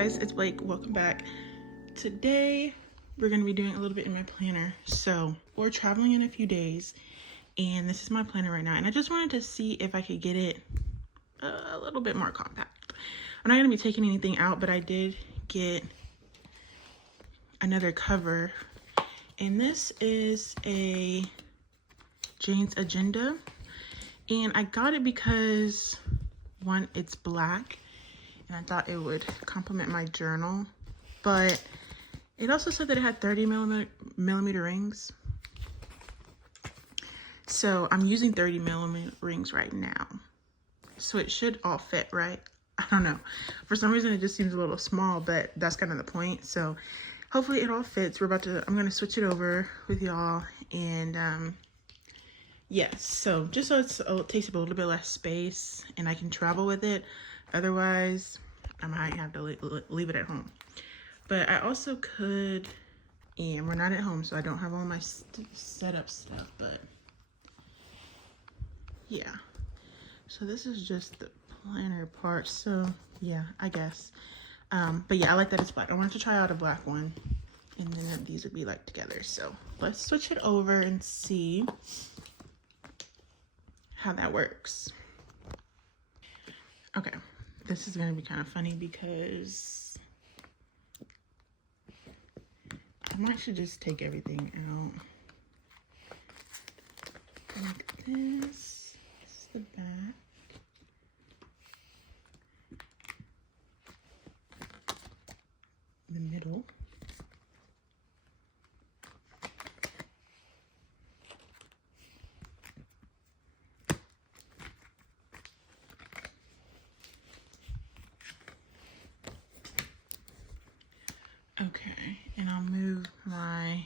guys, it's Blake. Welcome back. Today we're going to be doing a little bit in my planner. So we're traveling in a few days and this is my planner right now, and I just wanted to see if I could get it a little bit more compact. I'm not going to be taking anything out, but I did get another cover, and this is a Jane's Agenda, and I got it because one, it's black and I thought it would complement my journal, but it also said that it had 30 millimeter rings. So I'm using 30 millimeter rings right now. So it should all fit, right? I don't know. For some reason, it just seems a little small, but that's kind of the point. So hopefully it all fits. I'm going to switch it over with y'all. And yes, so just so it takes up a little bit less space and I can travel with it. Otherwise, I might have to leave it at home. But I also could, and we're not at home, so I don't have all my setup stuff, but yeah. So this is just the planner part, so yeah, I guess. But yeah, I like that it's black. I wanted to try out a black one, and then these would be like together. So let's switch it over and see how that works. Okay, this is gonna be kind of funny because I might should just take everything out like this. This is the back. The middle. Okay, and I'll move my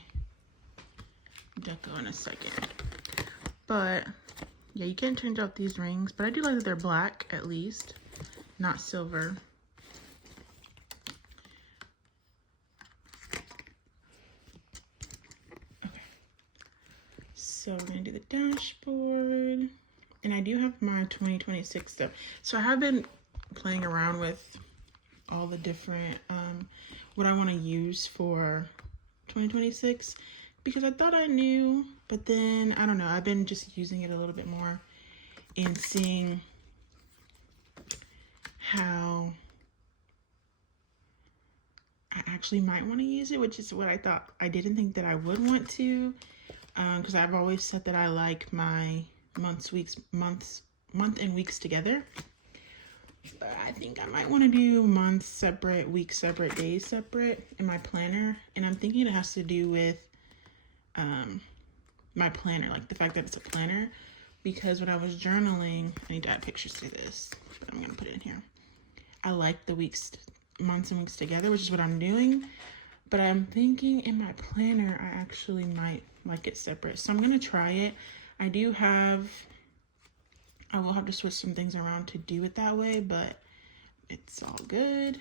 deco in a second. But yeah, you can't change out these rings, but I do like that they're black at least, not silver. Okay, so we're gonna do the dashboard, and I do have my 2026 stuff. So I have been playing around with all the different what I want to use for 2026 because I thought I knew, but then I don't know, I've been just using it a little bit more and seeing how I actually might want to use it, which is what I thought. I didn't think that I would want to, because I've always said that I like my month and weeks together. But I think I might want to do months separate, weeks separate, days separate in my planner. And I'm thinking it has to do with my planner, like the fact that it's a planner. Because when I was journaling, I need to add pictures to this, but I'm going to put it in here. I like the months and weeks together, which is what I'm doing. But I'm thinking in my planner, I actually might like it separate. So I'm going to try it. I will have to switch some things around to do it that way, but it's all good.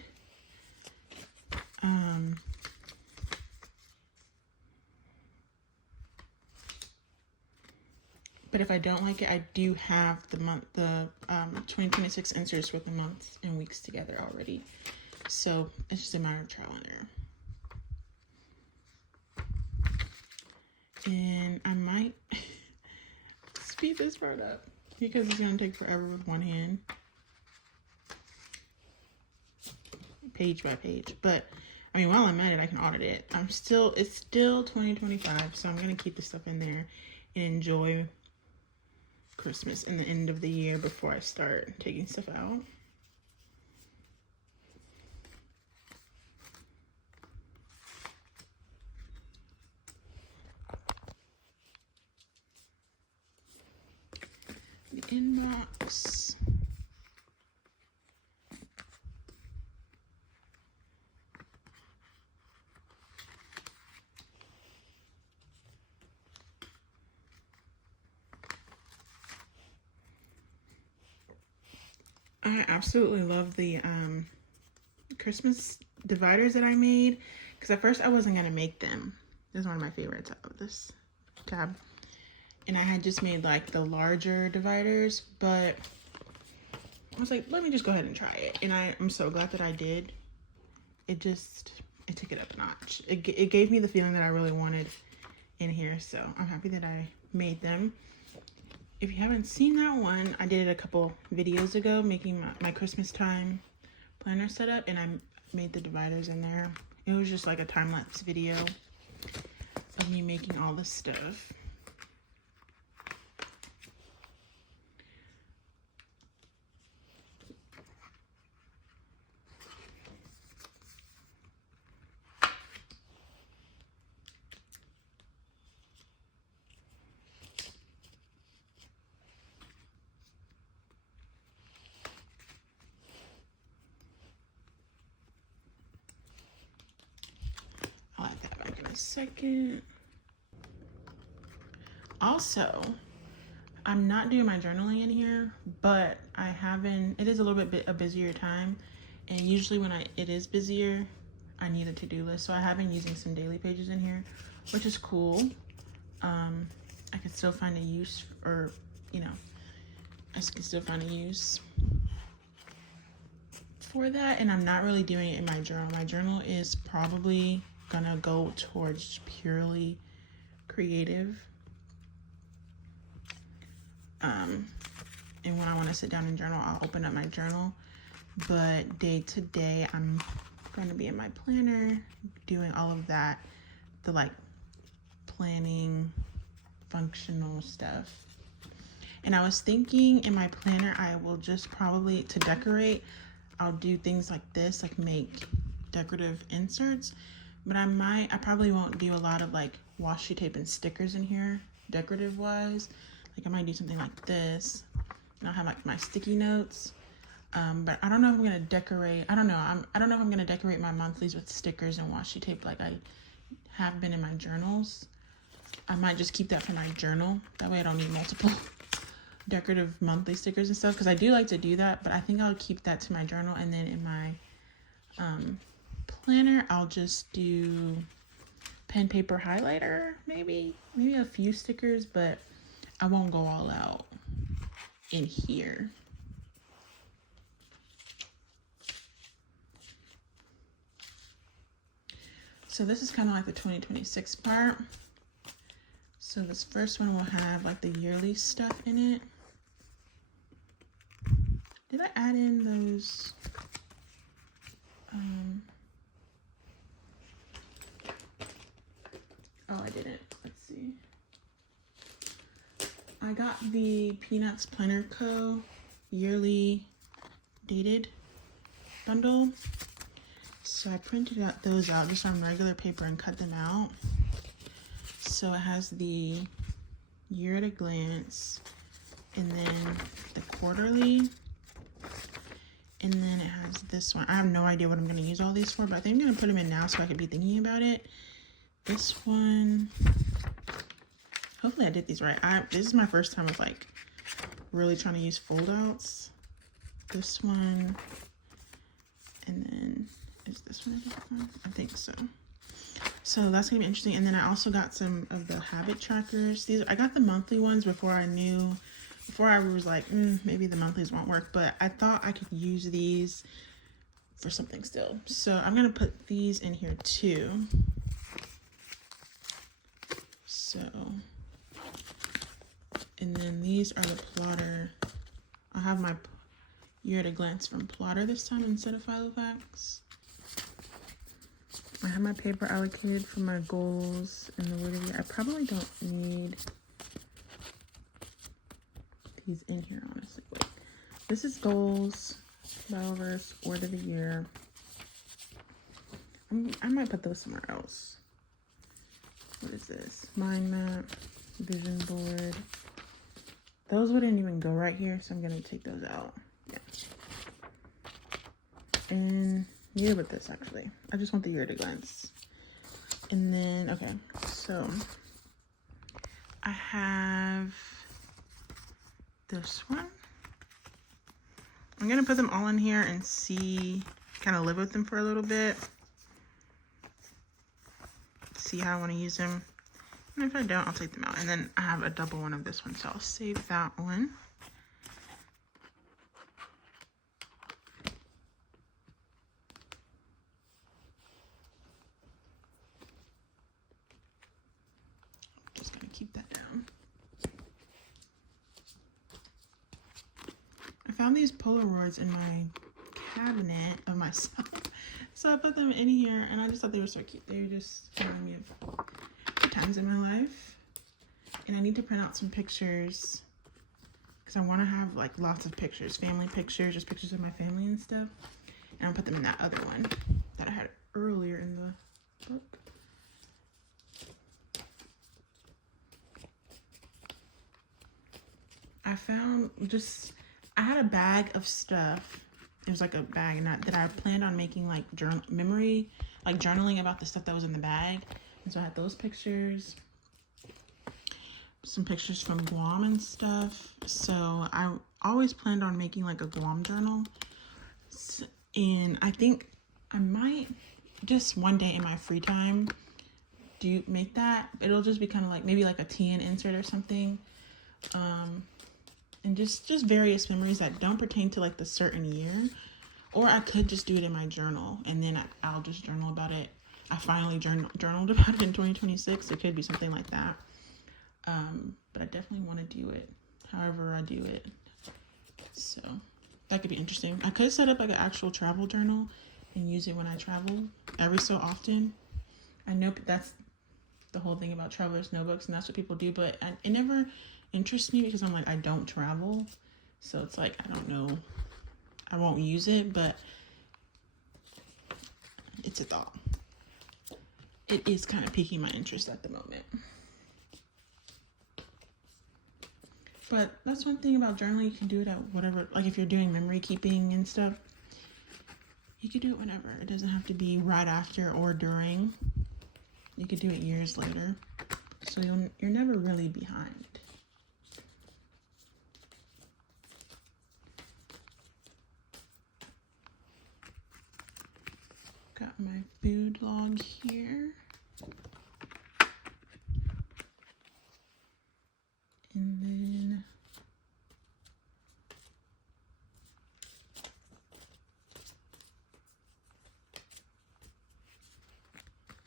But if I don't like it, I do have the 2026 inserts with the months and weeks together already. So it's just a matter of trial and error. And I might speed this part up because it's gonna take forever with one hand, page by page. But I mean, while I'm at it, I can audit it. It's still 2025, so I'm gonna keep the stuff in there and enjoy Christmas and the end of the year before I start taking stuff out. The inbox. I absolutely love the Christmas dividers that I made, because at first I wasn't going to make them. This is one of my favorites of this tab. And I had just made like the larger dividers, but I was like, let me just go ahead and try it. And I'm so glad that I did, it took it up a notch. It gave me the feeling that I really wanted in here, so I'm happy that I made them. If you haven't seen that one, I did it a couple videos ago, making my Christmas time planner setup, and I made the dividers in there. It was just like a time-lapse video of me making all this stuff. I'll add that back in a second. Also, I'm not doing my journaling in here, but it is a little bit a busier time, and usually when it is busier, I need a to-do list. So I have been using some daily pages in here, which is cool. I can still find a use, or, you know, I can still find a use for that, and I'm not really doing it in my journal. My journal is probably gonna go towards purely creative. And when I want to sit down and journal, I'll open up my journal. But day to day, I'm going to be in my planner doing all of that, the like planning, functional stuff. And I was thinking in my planner, I will just probably, to decorate, I'll do things like this, like make decorative inserts. But I probably won't do a lot of like washi tape and stickers in here, decorative wise. Like I might do something like this, and I'll have like my sticky notes. But I don't know if I'm gonna decorate. I don't know if I'm gonna decorate my monthlies with stickers and washi tape like I have been in my journals. I might just keep that for my journal. That way I don't need multiple decorative monthly stickers and stuff, because I do like to do that. But I think I'll keep that to my journal, and then in my planner I'll just do pen, paper, highlighter, maybe a few stickers, but I won't go all out in here. So this is kind of like the 2026 part. So this first one will have like the yearly stuff in it. Did I add in those? Oh, I didn't. Let's see. I got the Peanuts Planner Co. yearly dated bundle. So I printed those out just on regular paper and cut them out. So it has the year at a glance, and then the quarterly, and then it has this one. I have no idea what I'm going to use all these for, but I think I'm going to put them in now so I could be thinking about it. This one, hopefully I did these right. This is my first time of like really trying to use fold outs. This one, and then is this one a different one? I think so. So that's gonna be interesting. And then I also got some of the habit trackers. I got the monthly ones before I was like, maybe the monthlies won't work, but I thought I could use these for something still. So I'm gonna put these in here too. So, and then these are the plotter. I'll have my year at a glance from plotter this time instead of Filofax. I have my paper allocated for my goals and the word of the year. I probably don't need these in here, honestly. Wait. This is goals, Bible-verse, word of the year. I might put those somewhere else. What is this? Mind map, vision board. Those wouldn't even go right here, so I'm gonna take those out. Yeah. And neither with this, actually. I just want the year at a glance. And then, okay, so I have this one. I'm gonna put them all in here and see, kind of live with them for a little bit. See how I want to use them. And if I don't, I'll take them out. And then I have a double one of this one, so I'll save that one. keep that down. I found these Polaroids in my cabinet of myself. So I put them in here and I just thought they were so cute. They were just reminding me of good times in my life. And I need to print out some pictures because I want to have like lots of pictures, family pictures, just pictures of my family and stuff. And I'll put them in that other one that I had earlier in the book. I found I had a bag of stuff. It was like a bag that I planned on making like journaling about the stuff that was in the bag. And so I had those pictures, some pictures from Guam and stuff. So I always planned on making like a Guam journal. And I think I might just one day in my free time make that. It'll just be kind of like maybe like a TN insert or something. And just various memories that don't pertain to like the certain year. Or I could just do it in my journal and then I'll just journal about it. I finally journaled about it in 2026. It could be something like that. But I definitely want to do it however I do it. So that could be interesting. I could set up like an actual travel journal and use it when I travel every so often. I know that's the whole thing about traveler's notebooks and that's what people do, but it never interests me because I'm like, I don't travel. So it's like, I don't know. I won't use it, but it's a thought. It is kind of piquing my interest at the moment. But that's one thing about journaling. You can do it at whatever, like if you're doing memory keeping and stuff, you could do it whenever. It doesn't have to be right after or during. You could do it years later. So you're never really behind. Got my food log here. And then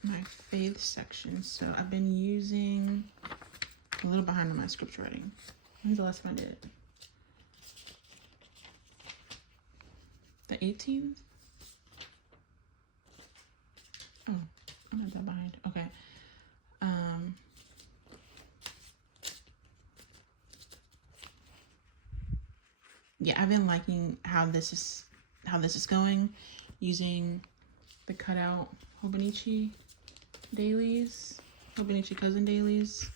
my faith section. So I've been using a little behind on my scripture writing. When's the last time I did it? The 18th? Oh, I'm not that behind. Okay. Yeah, I've been liking how this is going, using the cutout Hobonichi dailies, Hobonichi cousin dailies.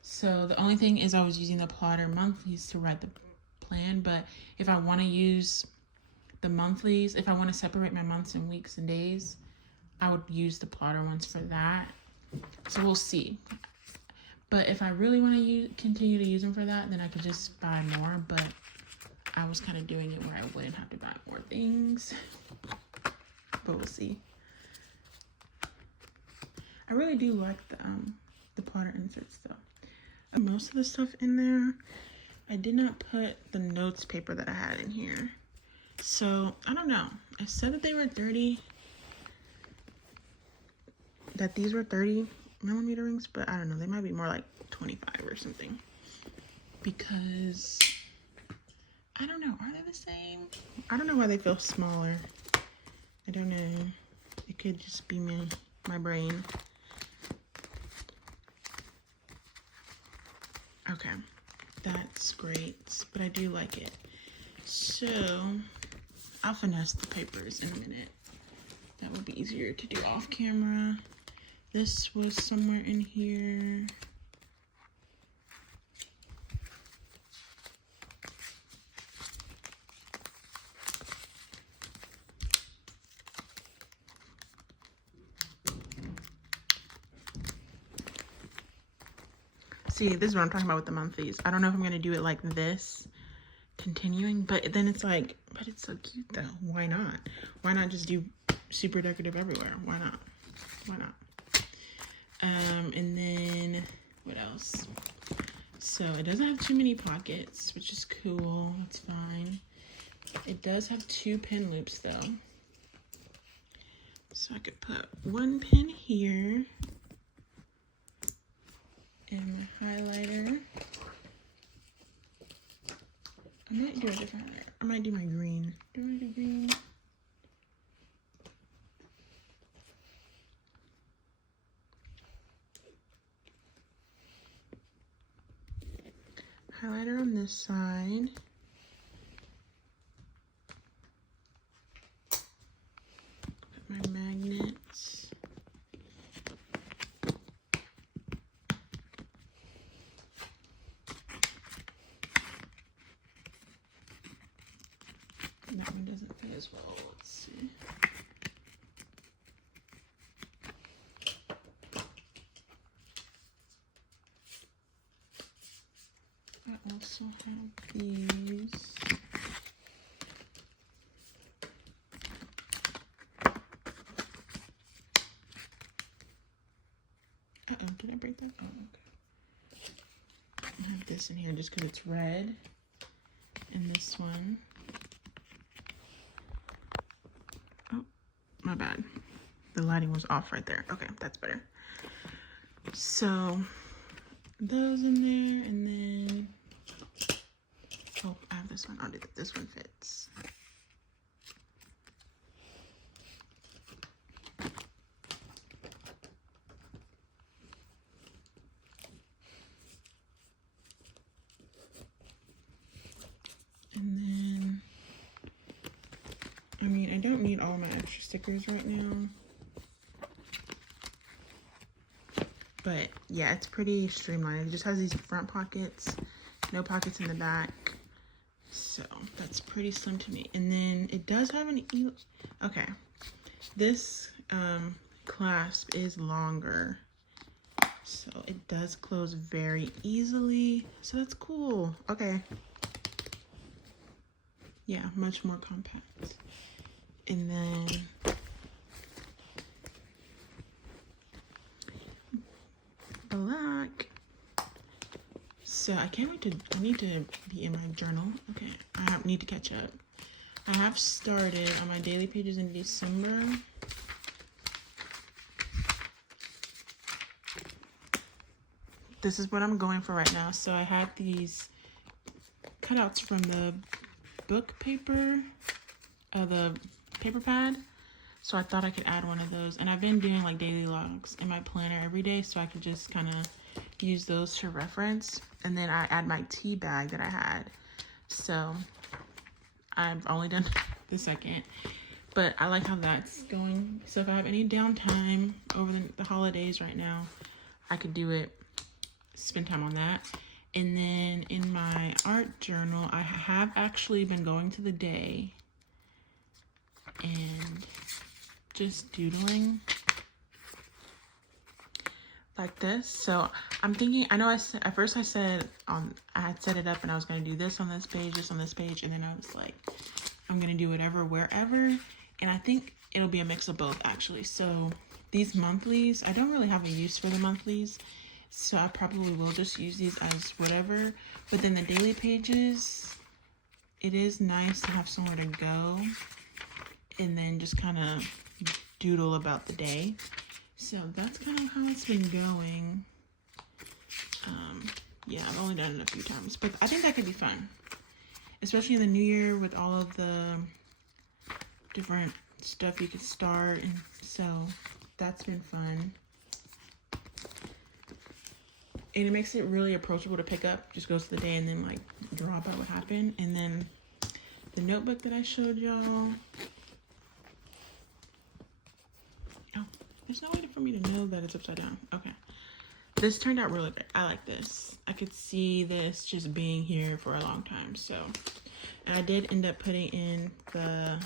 So the only thing is I was using the plotter monthlies to write the plan, but if I want to use the monthlies, if I want to separate my months and weeks and days, I would use the plotter ones for that. So we'll see. But if I really want to continue to use them for that, then I could just buy more. But I was kind of doing it where I wouldn't have to buy more things. But we'll see. I really do like the plotter inserts though. Most of the stuff in there, I did not put the notes paper that I had in here. So I don't know. I said that they were 30. That these were 30 millimeter rings, but I don't know, they might be more like 25 or something, because I don't know, are they the same? I don't know why they feel smaller. I don't know, it could just be my brain. Okay, that's great, but I do like it. So I'll finesse the papers in a minute. That would be easier to do off camera. This was somewhere in here. See, this is what I'm talking about with the monthlies. I don't know if I'm going to do it like this, continuing, but then it's like, but it's so cute though. Why not? Why not just do super decorative everywhere? Why not? Why not? And then what else? So it doesn't have too many pockets, which is cool. That's fine. It does have 2 pin loops though. So I could put one pin here and highlighter. I might do a different highlighter. I might do my green. Do I do green? Highlighter on this side. Put my magnets. That one doesn't fit as well. Let's see. I also have these. Did I break that? Oh, okay. I have this in here just because it's red. And this one. Oh, my bad. The lighting was off right there. Okay, that's better. So, those in there, and then... Oh, I have this one. I'll do that. This one fits. And then, I mean, I don't need all my extra stickers right now. But yeah, it's pretty streamlined. It just has these front pockets, no pockets in the back. So that's pretty slim to me. And then it does have an okay. This clasp is longer. So it does close very easily. So that's cool. Okay. Yeah, much more compact. And then black. So I can't wait to, I need to be in my journal. Okay, I need to catch up. I have started on my daily pages in December. This is what I'm going for right now. So I had these cutouts from the book paper, the paper pad. So I thought I could add one of those. And I've been doing like daily logs in my planner every day, so I could just kind of use those to reference. And then I add my tea bag that I had. So I've only done the second, but I like how that's going. So if I have any downtime over the holidays right now, I could do it, spend time on that. And then in my art journal, I have actually been going to the day and just doodling like this. So I'm thinking, I know I said, at first I said, I had set it up and I was going to do this on this page, this on this page. And then I was like, I'm going to do whatever, wherever. And I think it'll be a mix of both actually. So these monthlies, I don't really have a use for the monthlies. So I probably will just use these as whatever. But then the daily pages, it is nice to have somewhere to go and then just kind of doodle about the day. So that's kind of how it's been going. Yeah, I've only done it a few times, but I think that could be fun. Especially in the new year with all of the different stuff you could start. And so that's been fun. And it makes it really approachable to pick up. Just goes to the day and then like draw about what happened. And then the notebook that I showed y'all. Oh, there's no way for me to know that it's upside down. Okay. This turned out really good. I like this. I could see this just being here for a long time. So, and I did end up putting in the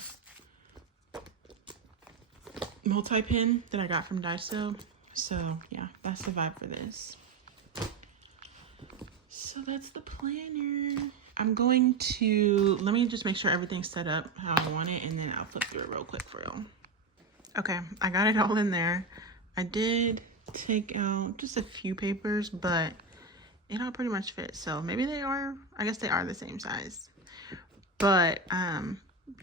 multi-pin that I got from Daiso. So yeah, that's the vibe for this. So that's the planner. I'm going to, let me just make sure everything's set up how I want it, and then I'll flip through it real quick for y'all. Okay, I got it all in there. I did take out just a few papers, but it all pretty much fits. So maybe they are, I guess they are the same size. But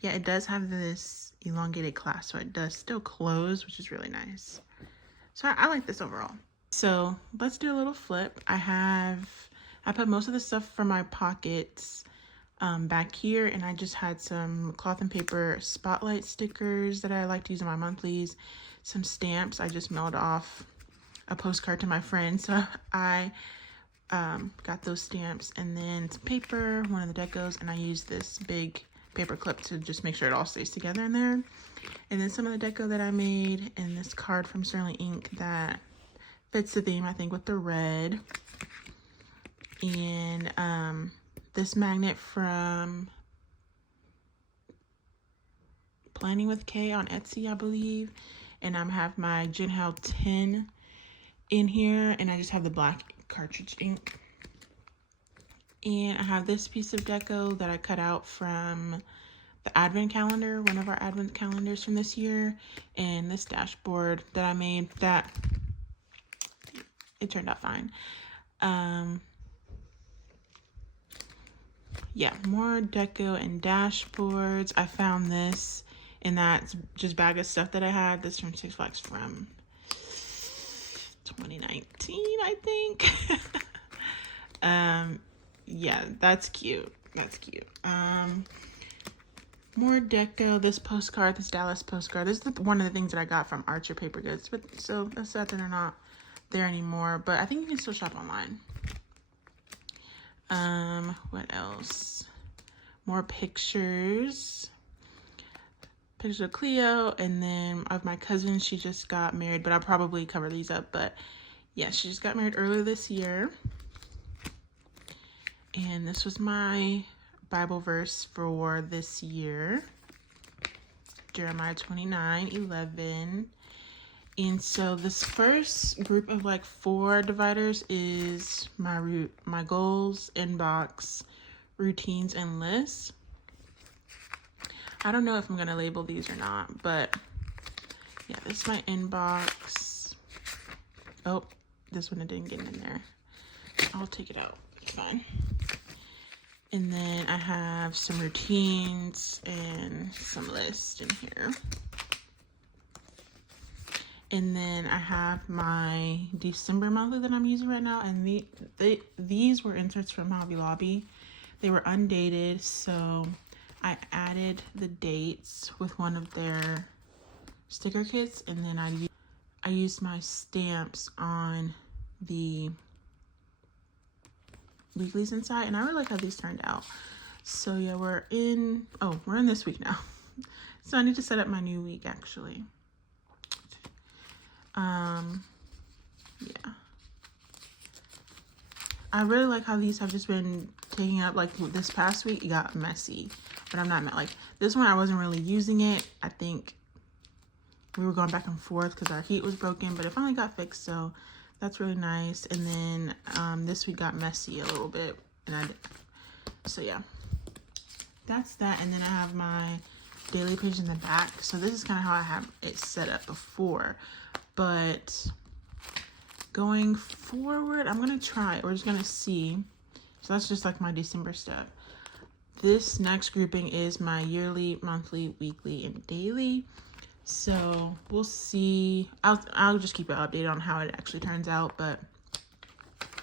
yeah, it does have this elongated clasp, so it does still close, which is really nice. So I like this overall. So let's do a little flip. I put most of the stuff from my pockets back here, and I just had some cloth and paper spotlight stickers that I like to use in my monthlies, some stamps. I just mailed off a postcard to my friend, so I got those stamps, and then some paper, one of the decos, and I used this big paper clip to just make sure it all stays together in there. And then some of the deco that I made, and this card from Sterling Ink that fits the theme, I think, with the red. And this magnet from Planning with K on Etsy, I believe. And I have my Jinhao 10 in here, and I just have the black cartridge ink. And I have this piece of deco that I cut out from the advent calendar, one of our advent calendars from this year, and this dashboard that I made that it turned out fine. Yeah, more deco and dashboards. I found this in that just bag of stuff that I had. This from Six Flags from 2019, I think. Yeah, that's cute. That's cute. More deco. This postcard, this Dallas postcard. This is one of the things that I got from Archer Paper Goods. But so that's sad that they're not there anymore. But I think you can still shop online. What else? More pictures. Pictures of Cleo, and then of my cousin. She just got married, but I'll probably cover these up. But yeah, she just got married earlier this year. And this was my Bible verse for this year, Jeremiah 29:11. And so this first group of like 4 dividers is my goals, inbox, routines, and lists. I don't know if I'm gonna label these or not, but yeah, this is my inbox. Oh, this one I didn't get in there. I'll take it out. It's fine. And then I have some routines and some lists in here. And then I have my December monthly that I'm using right now. And these were inserts from Hobby Lobby. They were undated, so I added the dates with one of their sticker kits. And then I used my stamps on the weeklies inside, and I really like how these turned out. So yeah, we're in this week now. So I need to set up my new week actually. Yeah, I really like how these have just been taking up, like this past week it got messy, but I'm not like this one I wasn't really using it. I think we were going back and forth because our heat was broken, but it finally got fixed, so that's really nice. And then this week got messy a little bit, and so yeah, that's that. And then I have my daily page in the back. So this is kind of how I have it set up before, but going forward, I'm gonna try. We're just gonna see. So that's just like my December stuff. This next grouping is my yearly, monthly, weekly, and daily. So we'll see. I'll just keep it updated on how it actually turns out, but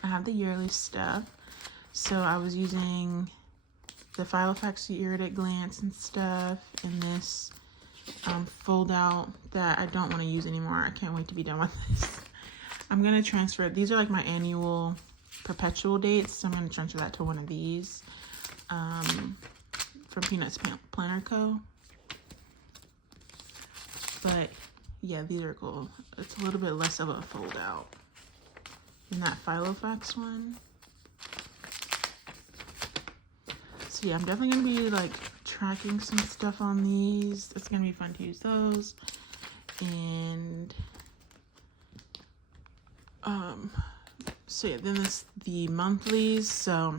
I have the yearly stuff. So I was using the Filofax Year at a Glance and stuff, and this fold out that I don't want to use anymore. I can't wait to be done with this. I'm going to transfer, these are like my annual perpetual dates, so I'm going to transfer that to one of these from Peanuts Planner Co. But yeah, these are cool. It's a little bit less of a fold out than that Filofax one. So yeah, I'm definitely gonna be like tracking some stuff on these. It's gonna be fun to use those. And so yeah, then the monthlies. So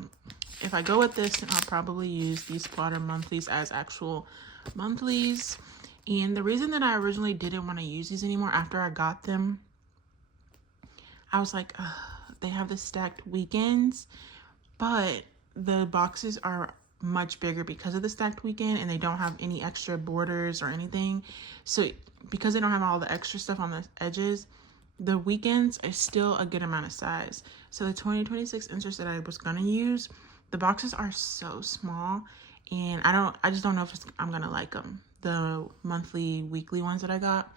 if I go with this, I'll probably use these plotter monthlies as actual monthlies. And the reason that I originally didn't want to use these anymore after I got them, I was like, they have the stacked weekends, but the boxes are much bigger because of the stacked weekend, and they don't have any extra borders or anything. So because they don't have all the extra stuff on the edges, the weekends is still a good amount of size. So the 2026 inserts that I was gonna use, the boxes are so small, and I just don't know if I'm gonna like them. The monthly, weekly ones that I got,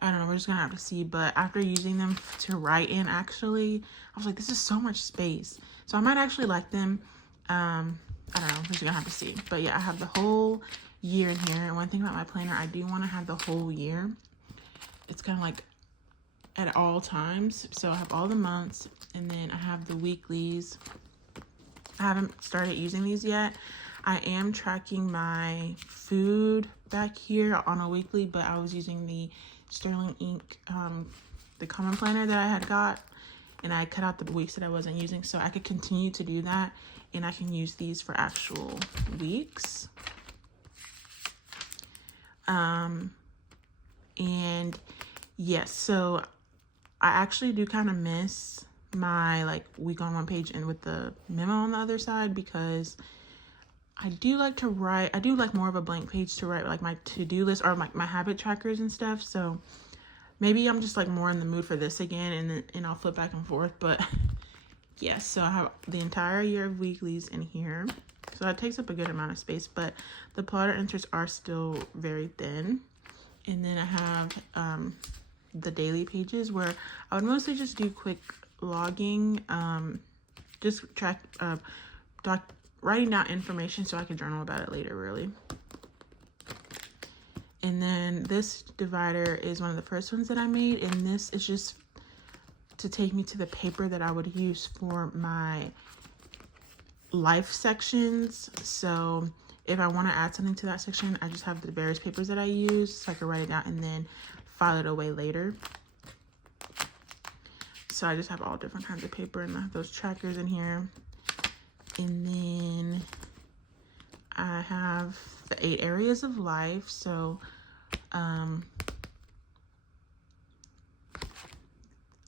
I don't know, we're just gonna have to see. But after using them to write in, actually, I was like, this is so much space. So I might actually like them. I don't know, we're just gonna have to see. But yeah, I have the whole year in here. And one thing about my planner, I do want to have the whole year. It's kind of like at all times. So I have all the months, and then I have the weeklies. I haven't started using these yet. I am tracking my food back here on a weekly, but I was using the Sterling Ink, the common planner that I had got, and I cut out the weeks that I wasn't using, so I could continue to do that, and I can use these for actual weeks. And yes, so I actually do kind of miss my like week on one page and with the memo on the other side, because I do like to write. I do like more of a blank page to write like my to-do list or my habit trackers and stuff. So maybe I'm just like more in the mood for this again, and I'll flip back and forth. But yes, so I have the entire year of weeklies in here. So that takes up a good amount of space, but the plotter inserts are still very thin. And then I have the daily pages where I would mostly just do quick logging, just track, writing down information so I can journal about it later, really. And then this divider is one of the first ones that I made, and this is just to take me to the paper that I would use for my life sections. So if I want to add something to that section, I just have the various papers that I use so I can write it down and then file it away later. So I just have all different kinds of paper, and I have those trackers in here. And then I have the 8 areas of life. So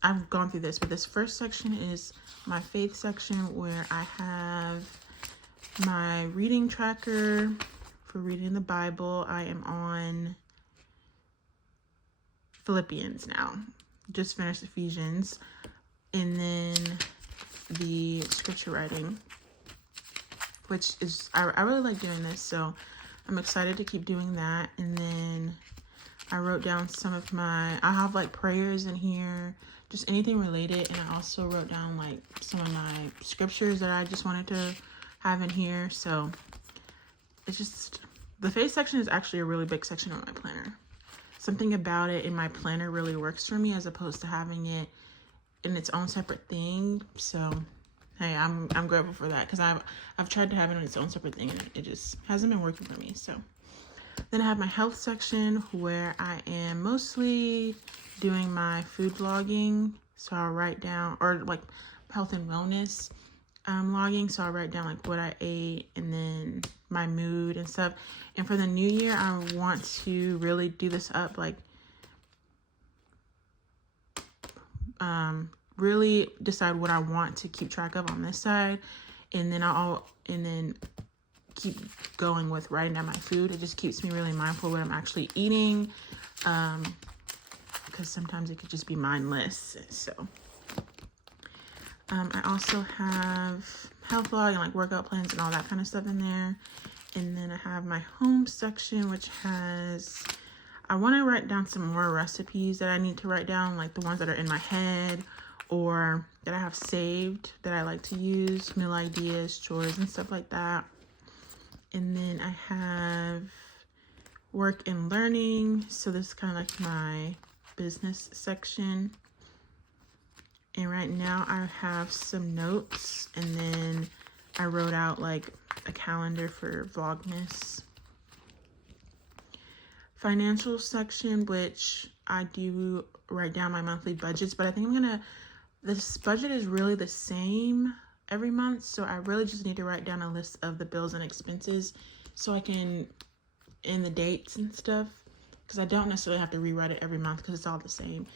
I've gone through this, but this first section is my faith section, where I have my reading tracker for reading the Bible. I am on Philippians now. Just finished Ephesians. And then the scripture writing, which is, I really like doing this, so I'm excited to keep doing that. And then I wrote down some of I have like prayers in here, just anything related. And I also wrote down like some of my scriptures that I just wanted to have in here. So it's just, the faith section is actually a really big section on my planner. Something about it in my planner really works for me, as opposed to having it in its own separate thing. So hey, I'm grateful for that, because I've tried to have it in its own separate thing, and it just hasn't been working for me. So then I have my health section, where I am mostly doing my food logging. So I'll write down, or like health and wellness logging. So I'll write down like what I ate, and then my mood and stuff. And for the new year, I want to really do this up, like really decide what I want to keep track of on this side, and then keep going with writing down my food. It just keeps me really mindful of what I'm actually eating, because sometimes it could just be mindless. So I also have health log and like workout plans and all that kind of stuff in there. And then I have my home section, which has, I want to write down some more recipes that I need to write down, like the ones that are in my head or that I have saved that I like to use, meal ideas, chores, and stuff like that. And then I have work and learning. So this is kind of like my business section. And right now I have some notes, and then I wrote out like a calendar for Vlogmas. Financial section, which I do write down my monthly budgets, but I think this budget is really the same every month. So I really just need to write down a list of the bills and expenses so I can, in the dates and stuff, because I don't necessarily have to rewrite it every month because it's all the same.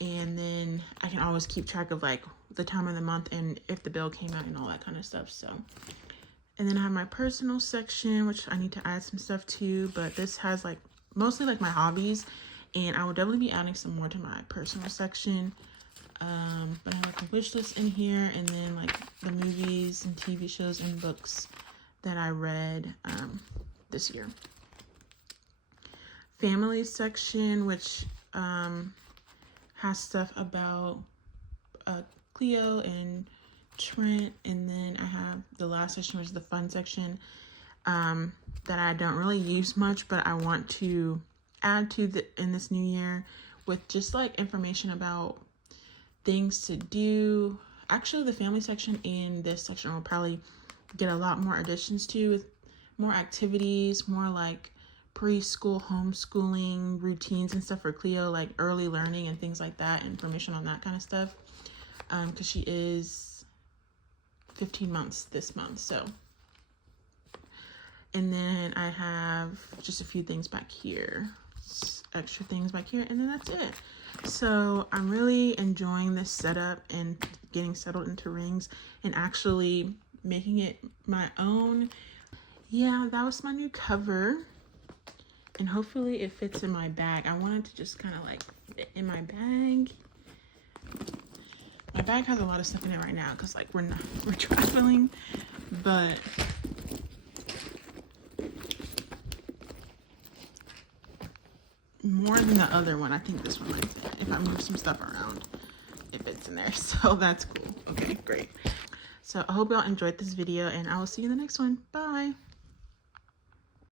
And then I can always keep track of like the time of the month and if the bill came out and all that kind of stuff. So, and then I have my personal section, which I need to add some stuff to, but this has like mostly like my hobbies, and I will definitely be adding some more to my personal section. But I have like a wish list in here, and then like the movies and TV shows and books that I read this year. Family section, which has stuff about Cleo and Trent, and then I have the last section, which is the fun section, that I don't really use much, but I want to add to in this new year, with just like information about things to do. Actually, the family section and this section will probably get a lot more additions to, with more activities, more like preschool homeschooling routines and stuff for Cleo, like early learning and things like that, information on that kind of stuff, because she is 15 months this month. So, and then I have just a few things back here, extra things back here, and then that's it. So I'm really enjoying this setup and getting settled into rings and actually making it my own. Yeah, that was my new cover, and hopefully it fits in my bag. I wanted to just kind of like fit in my bag. My bag has a lot of stuff in it right now because like we're traveling, but more than the other one, I think this one might fit. If I move some stuff around, it fits in there. So that's cool. Okay, great. So I hope y'all enjoyed this video, and I will see you in the next one. Bye.